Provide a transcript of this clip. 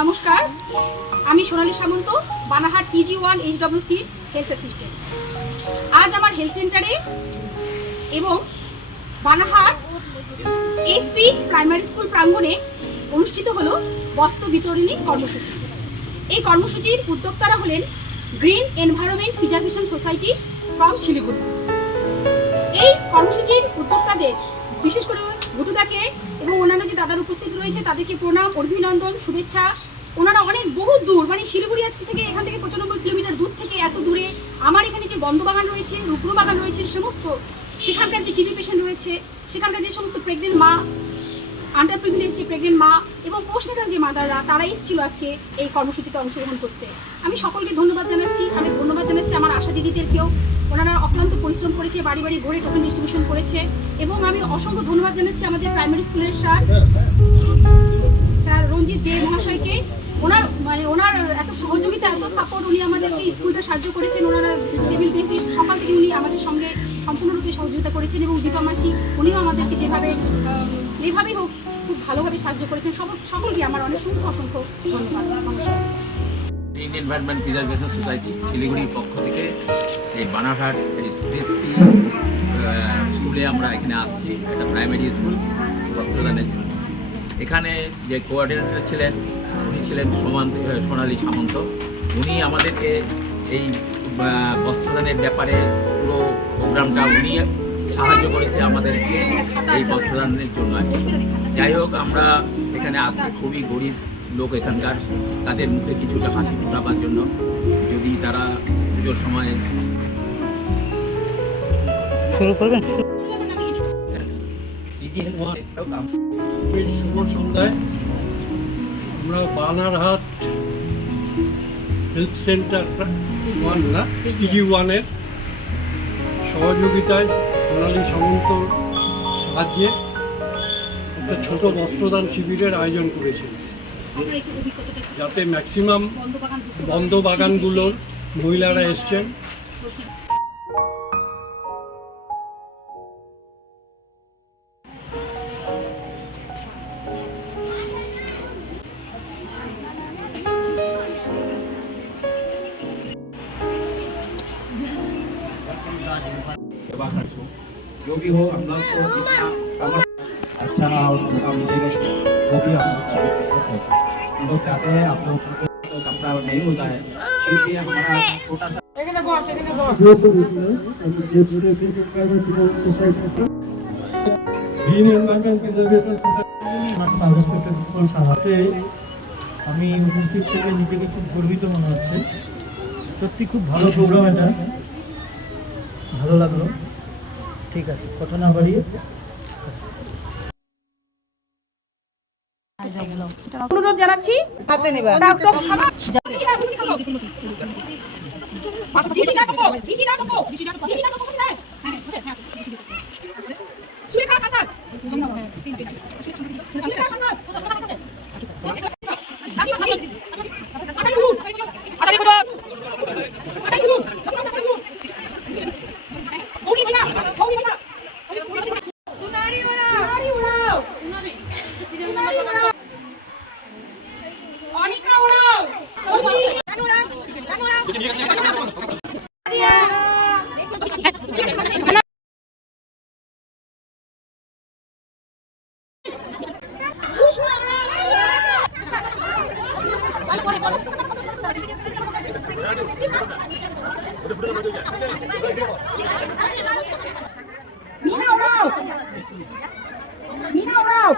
নমস্কার, আমি সোনালী সামন্ত, Banarhat PG1 HWC health assistant. আজ আমার হেলথ সেন্টারে এবং বানাহাট SP প্রাইমারি স্কুল প্রাঙ্গণে অনুষ্ঠিত হলো বস্ত্র বিতরণী কর্মসূচি। এই কর্মসূচির উদ্যোক্তারা হলেন green environment preservation society from Siliguri. এই কর্মসূচির উদ্যোক্তাদের বিশেষ করে ঘুটুদাকে এবং অন্যান্য যে দাদার উপস্থিত রয়েছে তাদেরকে প্রণাম, অভিনন্দন, শুভেচ্ছা। ওনারা অনেক বহু দূর, মানে শিলিগুড়ি আজকে থেকে এখান থেকে 95 কিলোমিটার দূর থেকে এত দূরে আমার এখানে যে বন্ধবাগান রয়েছে, রুগ্ন বাগান রয়েছে, সমস্ত সেখানকার যে টিবি পেশেন্ট রয়েছে, সেখানকার যে সমস্ত প্রেগনেন্ট মা, আন্ডার প্রিভিলেজ যে প্রেগনেন্ট মা এবং পোস্টনেটাল যে মাদাররা, তারা এসেছিল আজকে এই কর্মসূচিতে অংশগ্রহণ করতে। আমি সকলকে ধন্যবাদ জানাচ্ছি। আমি ধন্যবাদ জানাচ্ছি আমার আশা দিদিদেরকেও, ওনারা অক্লান্ত পরিশ্রম করেছে, বাড়ি বাড়ি ঘুরে টোকেন ডিস্ট্রিবিউশন করেছে। এবং আমি অসংখ্য ধন্যবাদ জানাচ্ছি আমাদের প্রাইমারি স্কুলের স্যার রঞ্জিত দে মহাশয়কে। ওনার এত সহযোগিতা, এত সাপোর্ট, উনি আমাদেরকে স্কুলটা সাহায্য করেছেন। ওনারা টেবিল বেঞ্চ সকাল থেকে উনি আমাদের সঙ্গে সম্পূর্ণরূপে সহযোগিতা করেছেন। এবং দীপা মাসি, উনিও আমাদেরকে যেভাবেই হোক খুব ভালোভাবে সাহায্য করেছেন। সকলকে আমার অসংখ্য ধন্যবাদ। নমস্কার। গ্রিন এনভায়রনমেন্ট প্রিজার্ভেশন সোসাইটি শিলিগুড়ির পক্ষ থেকে এই বানারহাট SP স্কুলে আমরা এখানে আসছি, একটা প্রাইমারি স্কুল বস্ত্রদানের জন্য। এখানে যে কোঅর্ডিনেটর ছিলেন, উনি ছিলেন সোনালী সামন্ত। উনি আমাদেরকে এই বস্ত্রদানের ব্যাপারে পুরো প্রোগ্রামটা উনি সাহায্য করেছে আমাদেরকে এই বস্ত্রদানের জন্য। যাই হোক, আমরা এখানে আসছি খুবই গরিব লোক এখানকার, তাদের মুখে কিছুটা হাসি ফোটাবার জন্য। যদি তারা পুজোর সময় শুরু করবেন। শুভ সন্ধ্যায় আমরা বানারহাট হেলথ সেন্টার PG1-এর সহযোগিতায় সোনালী সামন্তর সাহায্যে একটা ছোট বস্ত্রদান শিবিরের আয়োজন করেছি, যাতে ম্যাক্সিমাম বন্ধ বাগানগুলোর মহিলারা এসছেন। जो भी हो, हम लोग को अच्छा और मिलेगा, वो भी हम लोग चाहते हैं। आप लोग को कपड़ा नहीं होता है, इसलिए हमारा छोटा सा গ্রিন এনভায়রনমেন্ট প্রিজার্ভেশন সোসাইটি আমি উপস্থিত থেকে নিজেকে খুব গর্বিত মনে হচ্ছে। সত্যি খুব ভালো প্রোগ্রাম, এটা ভালো লাগলো। ঠিক আছে, কথা না বাড়িয়ে অনুরোধ জানাচ্ছি হাতে নেবা মিনা ওরাও